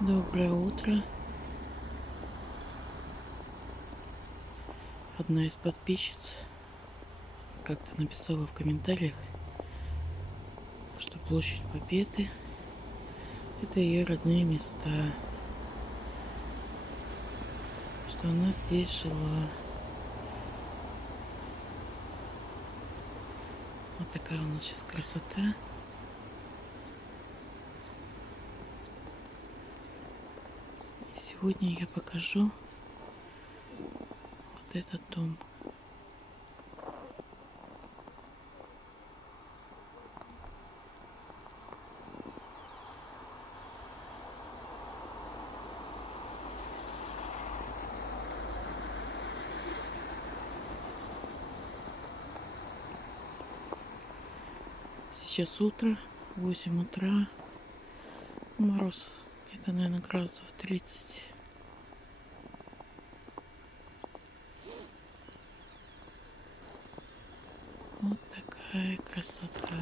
Доброе утро. Одна из подписчиц как-то написала в комментариях, что площадь Победы — это ее родные места, что она здесь жила. Вот такая у нас сейчас красота. И сегодня я покажу вот этот дом. Сейчас утро, 8 утра. Мороз где-то, наверное, градусов 30. Вот такая красота.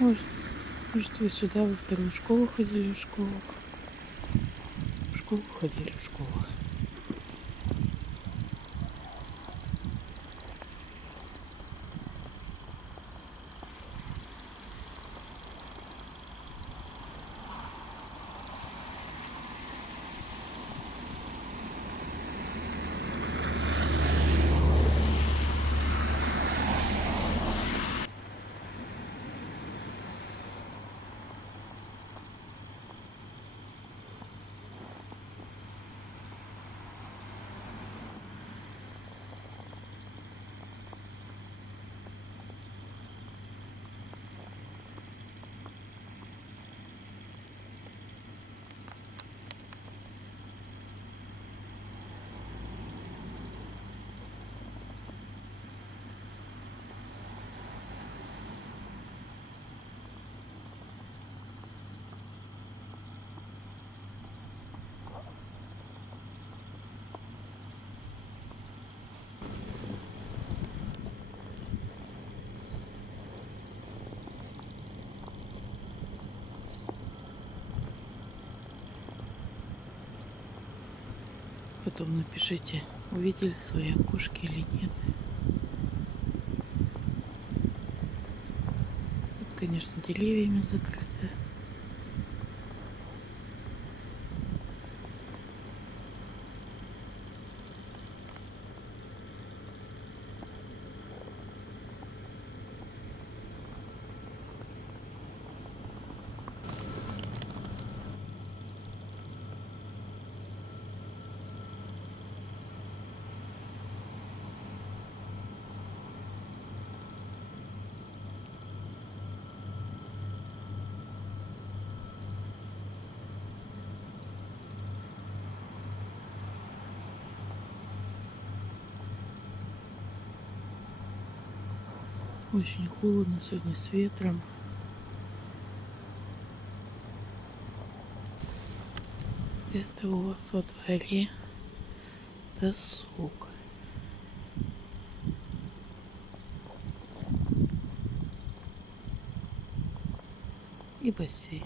Может, может, вы сюда во вторую школу ходили в школу? В школу ходили в школу. Потом напишите, увидели свои окошки или нет. Тут, конечно, деревьями закрыто. Очень холодно сегодня с ветром. Это у вас во дворе досуг. И бассейн.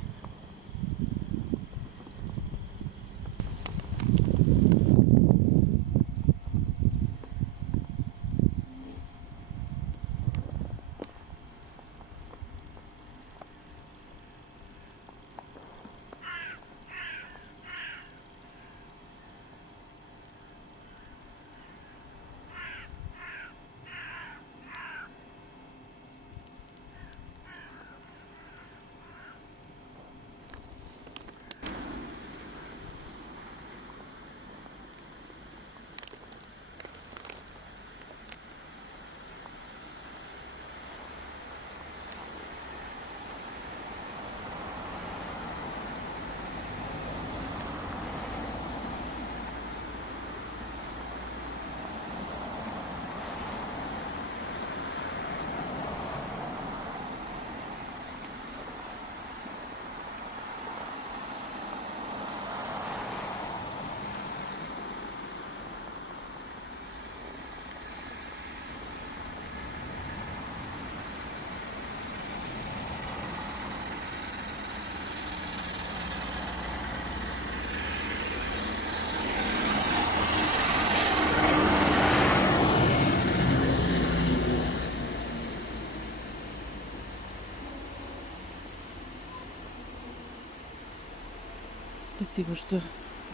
Спасибо, что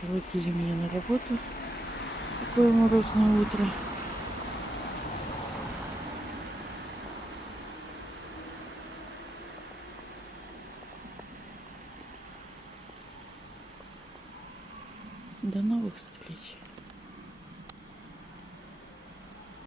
проводили меня на работу. Такое морозное утро. До новых встреч.